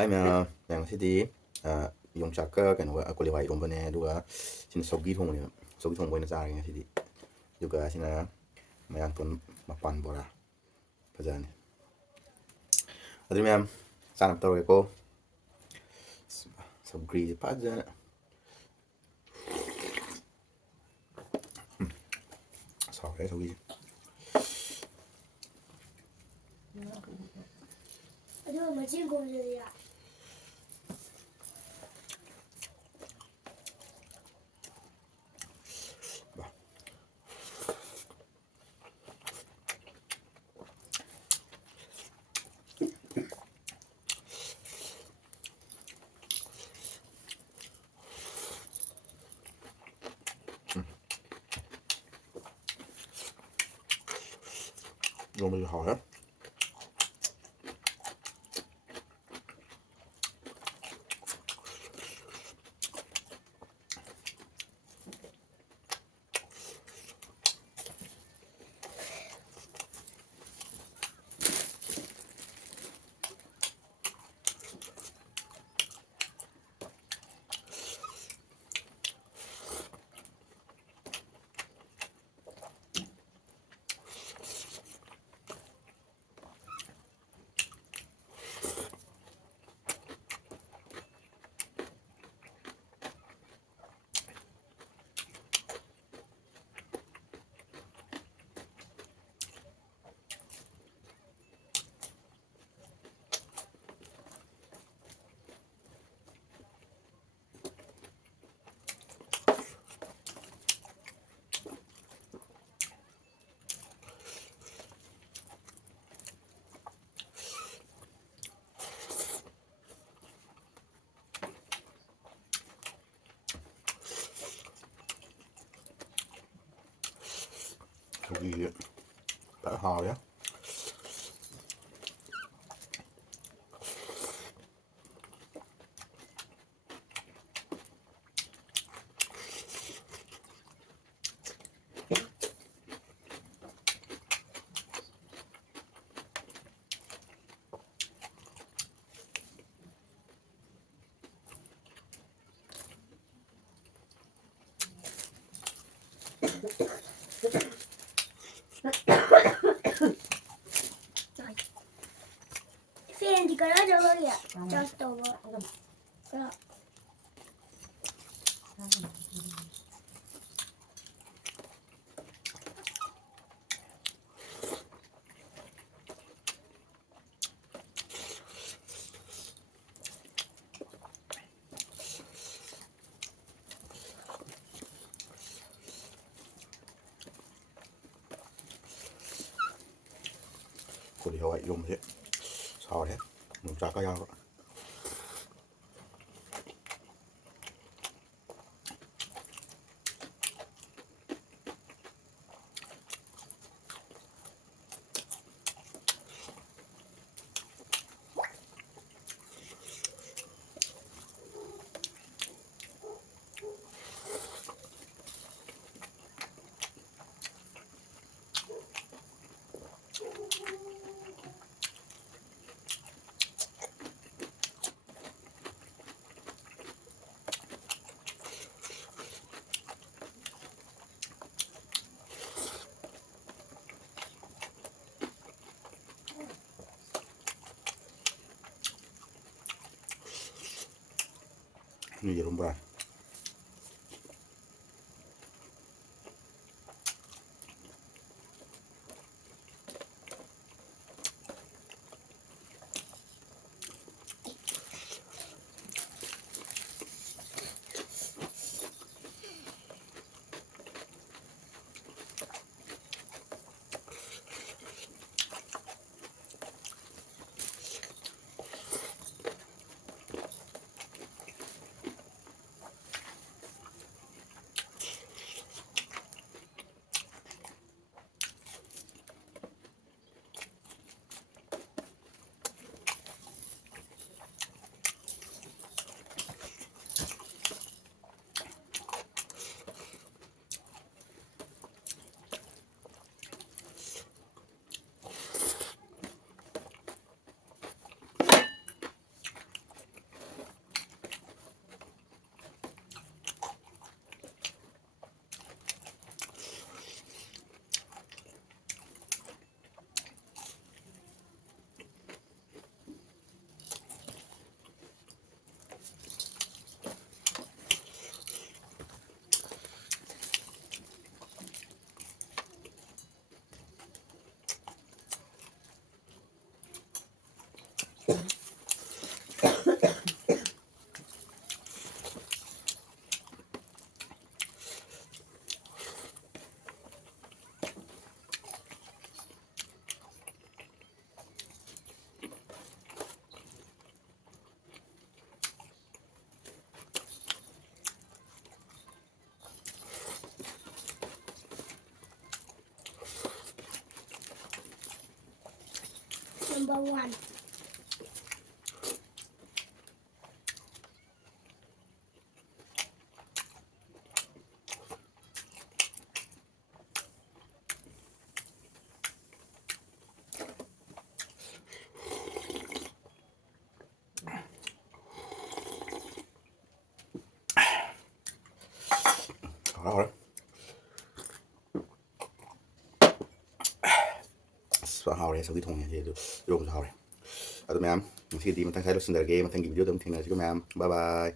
ꯍꯥꯏ ꯃꯌꯥꯝ ꯉꯁꯤꯗꯤ ꯌꯣꯡꯆꯥꯛꯀ ꯀꯩꯅꯣꯒ ꯀꯣꯂꯤ ꯏꯔꯣꯝꯕꯅꯦ ꯑꯗꯨꯒ ꯁꯤꯅ ꯁꯧꯒꯤ ꯊꯣꯡꯕꯅꯦꯕ ꯁꯧꯒꯤ ꯊꯣꯡꯕ ꯑꯣꯏꯅ ꯆꯥꯔꯒꯦ ꯉꯁꯤꯗꯤ ꯑꯗꯨꯒ ꯁꯤꯅ ꯃꯌꯥꯡꯇꯣꯟ ꯃꯄꯥꯟ ꯕꯣꯔꯥ ꯐꯖꯔꯅꯤ ꯑꯗꯨ ꯃꯌꯥꯝ ꯆꯥꯅꯕ ꯇꯧꯔꯒꯦꯀꯣ ꯁꯧꯒ꯭ꯔꯤꯁꯦ ꯐꯖꯅ ꯁꯥꯎꯔꯦ ꯁꯧꯒ꯭ꯔꯤꯁꯦ ꯑꯗꯨꯒ ꯃꯆꯦꯡ ꯀꯣꯝꯖꯔꯤ야 이러면서 하와요? 여기 하와요? ꯐꯦꯟꯗꯤ ꯀꯔꯥꯏ ꯆꯠꯈ꯭ꯔꯒꯦ ꯆꯥꯔꯖ ꯇꯧꯕ ꯈꯔ ꯀꯣꯂꯤ ꯍꯋꯥꯏ ꯏꯔꯣꯝꯕꯁꯦ ꯁꯥꯎꯔꯦ ꯌꯣꯡꯆꯥꯛꯀ ꯌꯥꯎꯔꯒ 예름 브라 number one. Rồi. Hào sau khi thùng thì dùng hào này. Aduh ma'am, masih di matang saya lo sendiri, matang video dong tinggal juga ma'am. Bye bye.